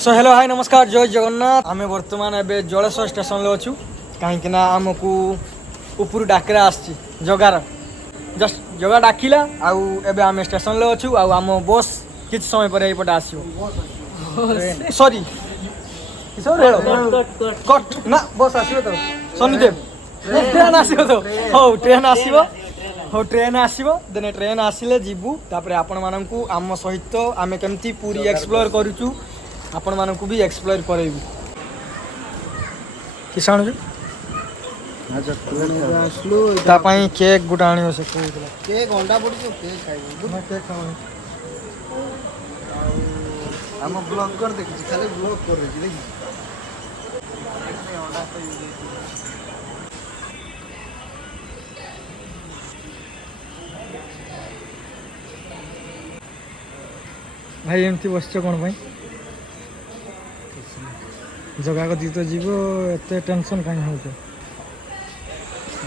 So hello hi नमस्कार जय जगन्नाथ आम बर्तमान एवं जलेश्वर स्टेशन अच्छु कहीं आमको ऊपर डाकरा आसी जगार जस्ट जगह डाकिला आम स्टेशन अच्छु आम बस किसी समय पर यपटे आसो सॉरी कट ना बस आसो तो शनिदेव ट्रेन आसो तो हो ट्रेन आसो हो ट्रेन आसो देन ट्रेन आसिले जीवु तापर आपण मानकू आम सहित आम केमती पूरी एक्सप्लोर करूचु आपण मानकू भी एक्सप्लोर करेबु किसान जो अच्छा ट्रेन आसलु तापाई केक गुटा आनियो से कहूतला केक अंडा पड़ी केक खाइबो मैं केक खाऊ हम ब्लॉग कर देखि खाली ब्लॉग कर रही देखि भाई एमती बसछ कोन भाई जगह को दी तो जीव एत टेंशन कहीं हो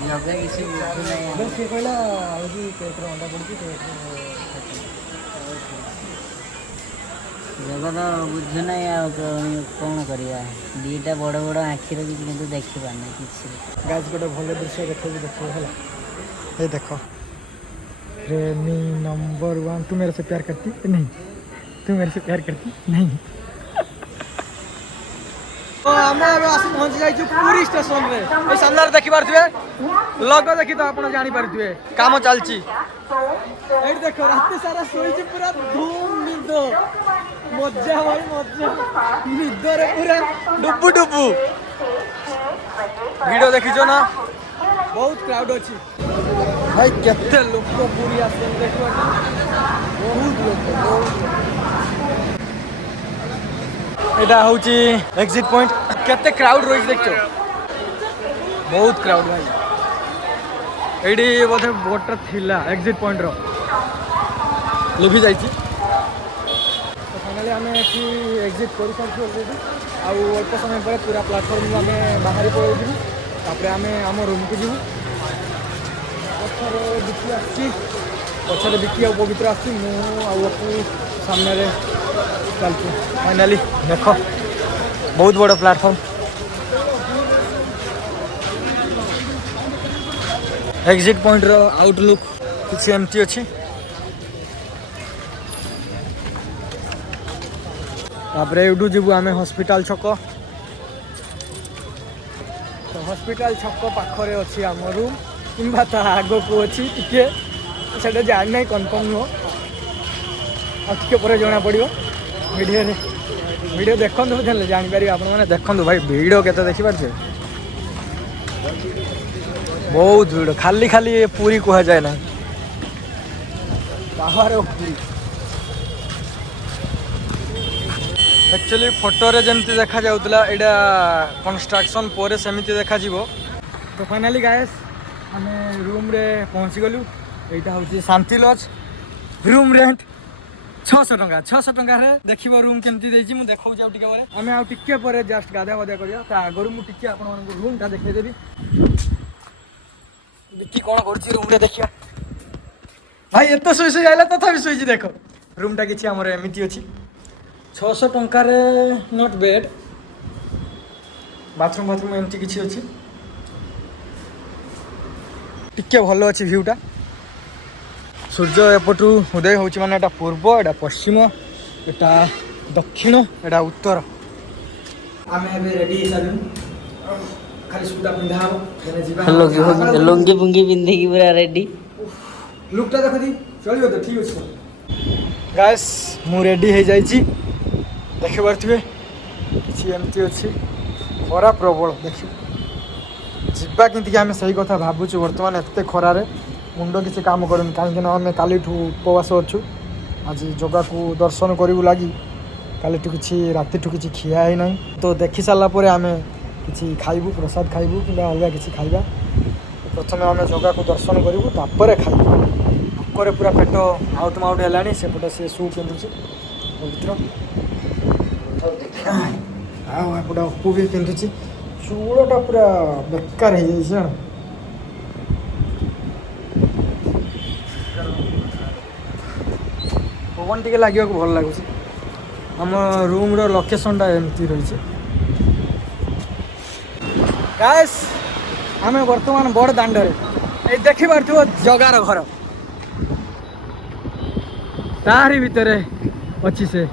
जगह किसी नहीं बस ये कहला आउजी केक रो अंडा पड़ती तो जगह तो बुझु नहीं आ कौन करिया दीटा बड़ बड़ आखि रखी किंतु देखि पाना किसी गाइस गोटे भले दृश्य देखो होला ये देखो प्रेमी नंबर 1 तू मेरे से प्यार करती नहीं तू मेरे से प्यार करती नहीं आमे आसी पहुंच जाइछु पूरी स्टेशन रे ए सामने देखि पारथुए लोगो देखि तो आपण जानि पारथुए काम चलची एट देखो रात सारा सोइछि पूरा धूम निदो मजा भाई मजा निदो रे पूरा डुबु डुबु वीडियो देखिछो ना बहुत क्राउड अछि भाई केते लोक पूरी आसे देखो बहुत लोक एटा होची एग्जिट पॉइंट केते क्राउड रोइछ देखछो बहुत क्राउड भाई एडी बोधे बोट थिला एग्जिट पॉइंट रो लिभि जाइछि तो फाइनली हमें एठी एग्जिट करि सारछु ऑलरेडी आ अल्प समय पर पूरा प्लेटफॉर्म हमें बाहरी पळै दिबु तापर हमें हम रूम को जीवु पछरे बिकी आछि पछरे बिकी आ पवित्र आछि मु आ अपु सामने रे चलछु फाइनली देखो बहुत बड़ा प्लेटफॉर्म एग्जिट पॉइंट रो आउटलुक किसी एमती अच्छी तापर एडू जीवु आमे हॉस्पिटल छक तो हॉस्पिटल छक पाखरे अच्छी आम रूम किंबा ता आगो को अच्छी टिके सेटा जान नहीं कंफर्म नो आके पर जणा पड़ियो वीडियो देखु जानी पारे आपने देखु भाई वीडियो केते देखि पारछे बहुत वीडियो खाली खाली ये पूरी कह जाए ना बाहर पूरी एक्चुअली फोटो रे जमती देखा जाउतला एडा कंस्ट्रक्शन पर सेमिति देखा जीवो तो फाइनली गाइस हमें रूम रे पहुंची गलु एटा होची शांति लॉज रूम रेंट 600 टंका रे देखिबो रूम केमती देछि मु देखाउ जाउ टिके परे हमें आउ टिके परे जस्ट गाधा वाधा करिया ता आगरु मु टिके आपन मन रूम ता देखाइ देबी बिकी कोन करछि रूम रे देखिया भाई एतो सोई सोई आइला तथा भी सोइछि देखो रूम ता किछि हमर एमिति अछि 600 टंका रे नॉट बैड बाथरूम एमिति किछि अछि टिके भलो अछि व्यू ता सूर्य एपटू उदय होची माने एटा पूर्व एटा पश्चिम एटा दक्षिण एटा उत्तर आमे एबे रेडी हिसाबन खाली सूटा पिंधा हो जने जीवा लुंगी पुंगी पिंधे की पूरा रेडी लुकटा देखो दी चलियो तो ठीक अछि गाइस मु रेडी हे जाई छी देखे परथिबे किछि एमती अछि खरा प्रबल देखि जिबा किंति आमे सही कथा भाबुछु वर्तमान एते खरा रे मुंड किसी काम कर कहीं आम काली उपवास अच्छु आज जगह को दर्शन करूँ लगी काली किसी राति किसी खिया ही ना तो देखी सारापर आम कि खाइबू प्रसाद खाइबू कि अलग किसी खाइबा प्रथम आम जगह को दर्शन करूँ तापर खाइबू भोकर पूरा पेट आउट माउट है सेपटे सी शू पिंधुची पवित्र एपटे अपू भी पिंधुची चूड़टा पूरा बेकार हो जाए पवन टे लगे भल लगुच आम रूम रो लोकेशनटा एमती रही गाइस आम बर्तमान बड़ दांडे ये देखी पार्थ्व जगार घर तारी भितर अच्छी से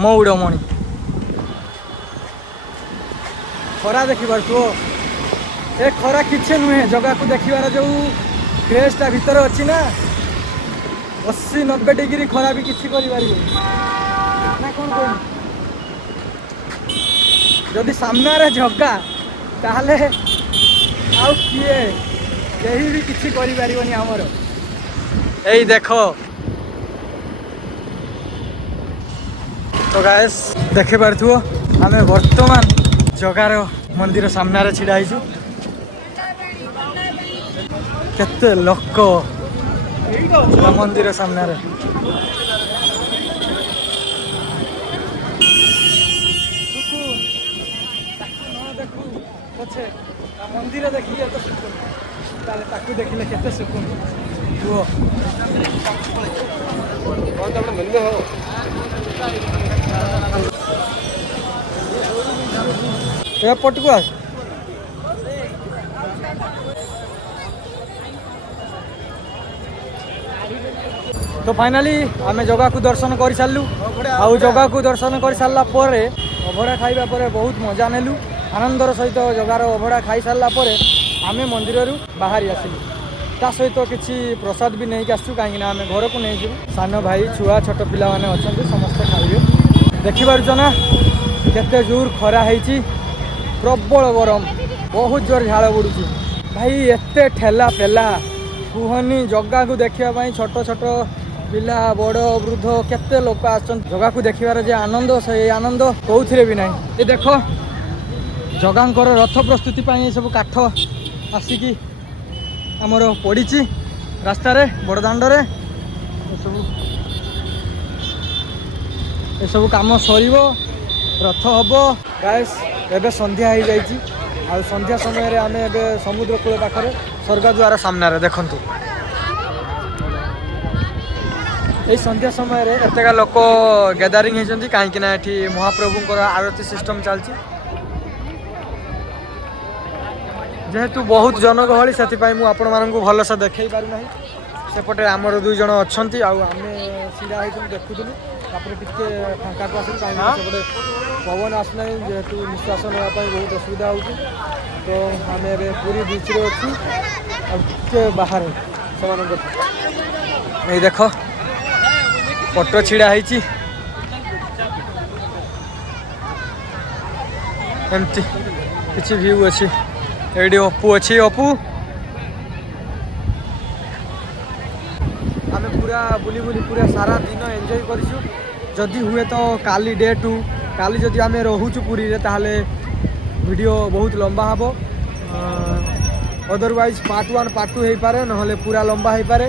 मौड़मणि खरा देखी पार्थ्व ए खरा किछे नुहे जगह को देखिबार जो क्रेजटा भितर अच्छी ना 80-90 डिग्री खरा भी किसी कर ना कौन कह जदि सामने जगा ताहले आउ किए कहीं भी किसी करिपारिबनी हमर एई देखो तो गाइस देखि पारथुओ आमे वर्तमान जगार मंदिर सामने छिड़ा आइछु केते लोक मंदिर सामने पछे मंदिर देखिए तो सुकुन ताले ताकू देखिले केते सुकुन जुओ ए पटकुआ तो फाइनाली आमे जगह को दर्शन कर सारू आउ जगह को दर्शन कर सारा पर अभड़ा खाइबा पर बहुत मजा नेलु आनंदर सहित जगार अभड़ा खाई सारा पर आमे मंदिर बाहरी आसिलु ता सहित किसी प्रसाद भी नहीं आसु कहीं आम घर को नहीं जीवु सान भाई छुआ छोट पिला माने अच्छा समस्ते खाइबे देखि पारुछ ना केते जोर खरा है प्रबल गरम बहुत जोर झाड़ बुड़ुची भाई एते ठेला पेला कुहनी जगह को देखा छोट छोट पिला बड़ वृद्ध केते लोक जगह को देखिबार जे आनंद से आनंद कौथिरे भी नहीं ये देख जगांकर रथ प्रस्तुति सब काठ आसिकी आमर पड़ी रास्तार बड़दाण्डे सब काम सर रथ हम गाइस एबे संध्या हो जाइए आ संध्या समय आम ए समुद्र कूल पाखे स्वर्गद्वार सामने देखु ये संध्या समय एतेका लोक गैदरिंग होती कहीं महाप्रभुंर आरती सिस्टम चलती जेहेतु बहुत जनगहली से आपण मानक भलसे देखई पारना सेपटे आमर 2 जन अच्छा आम सीधा होती देखुलु टे फाँका को आस सेपटे पवन आसना जेहेतु निश्वास नापी बहुत असुविधा हो तो आम ए पूरी बीच रे अच्छे बाहर से देख पट छिड़ा एमती किसी व्यू अच्छी ये अपू अच्छी अपू आम पूरा बुली बुली पूरा सारा दिन एंजॉय करूँ जदि हुए तो काली डे टू काली जदि आम रोचु पुरी रे ताहले वीडियो बहुत लंबा हम अदरवाइज पार्ट 1 पार्ट 2 हो पारे ना पूरा लंबा हो पारे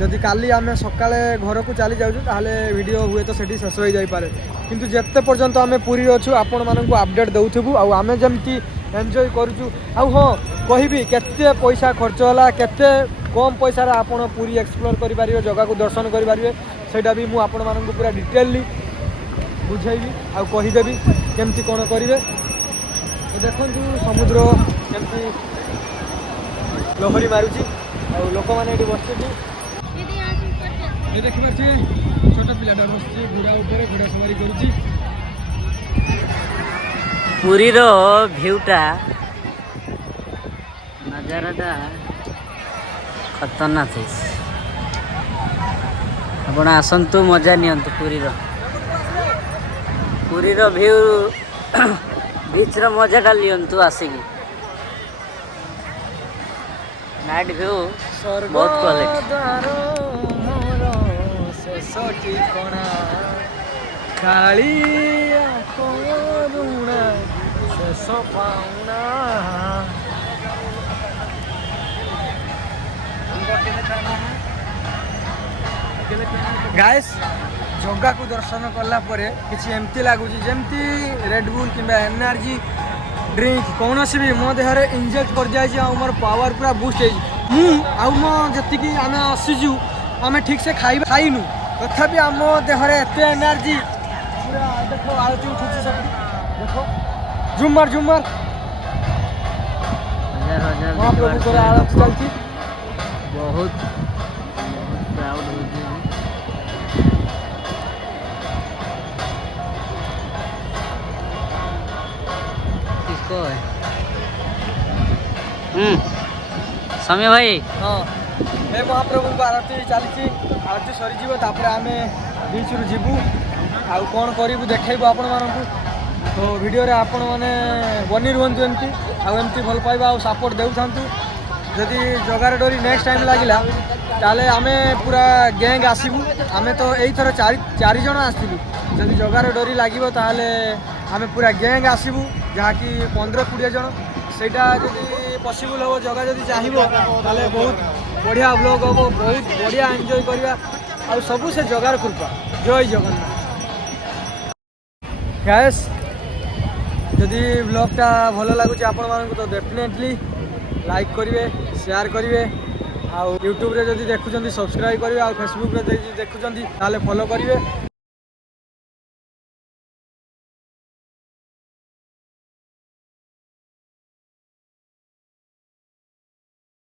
जदि काली आम सकाले घर को चली जाऊँ ताहले वीडियो हुए तो सेठी शेष हो जाई पारे किंतु जेते पर्यंत आम पुरी अच्छु आपण मानक अपडेट दउथबु आ आम जमती एंजॉय करूँ आ हाँ कहबी केते पैसा खर्च होला केते कम पैसा आपण पूरी एक्सप्लोर करें जगह को दर्शन करें सेटा भी मुझे आपण मानक पूरा डिटेलली बुझेबी आ कहीदेवी केमती कौन करेंगे देखु समुद्र केमती लहरी मारुची आ लोक मैंने ये बस देखिए छोट पिलाटा बस घोड़ा उपर घोड़ा सवारी करुच्ची पुरीर भ्यूटा नजाराटा खतरनाक है आपण आसतु मजा नियंतु पुरीर भ्यू बीच रो मजाटा लियंतु आसिकी नाइट भ्यू बहुत क्वालिटी कालिया करुणा शेष पाउना गाइस जगह को दर्शन कला किसी एमती लगुच जमती रेडबुल कि एनर्जी ड्रिंक कौन भी मो देह इंजेक्ट कर जाए मोर पावर पूरा बूस्ट होती आम आसीचु आम ठीक से खाइनु तथापि आम देहरे एत एनर्जी देखो आरती उठुची सब देखो झुमर झुमर हजार हजार महाप्रभु को आरती चलती बहुत प्राउड होती है। किसको है समय भाई हाँ ए महाप्रभु को आरती चलती आरती सरीज तापर आम बीच रु जीवु आउ कौन करूँ देखू आपण मानू तो वीडियो रे आपण मैंने बनी रुहतु एमती आमती भल पाइबा आ सपोर्ट देता जदि जगार डोरी नेक्स्ट टाइम लगिला ताले आमे पूरा गैंग आसबू आम तो यही थर चार जन आसलु जदि जगार डोरी लगे ताले आमे पूरा गैंग आसबू जहाँकि 15-20 जन सेटा जदि पॉसिबल हो जगह जदि चाहिए ताले बहुत बढ़िया ब्लॉग हम बहुत बढ़िया एंजॉय करवा आ सबू से जगार कृपा जय जगन्नाथ गैस जदि ब्लॉगटा भल लगुच आपण मानक तो डेफिनेटली लाइक करेंगे शेयर करेंगे आ यूट्यूब रे जदि देखुं सब्सक्राइब करेंगे आ फेसबुक रे देखुं फॉलो करेंगे।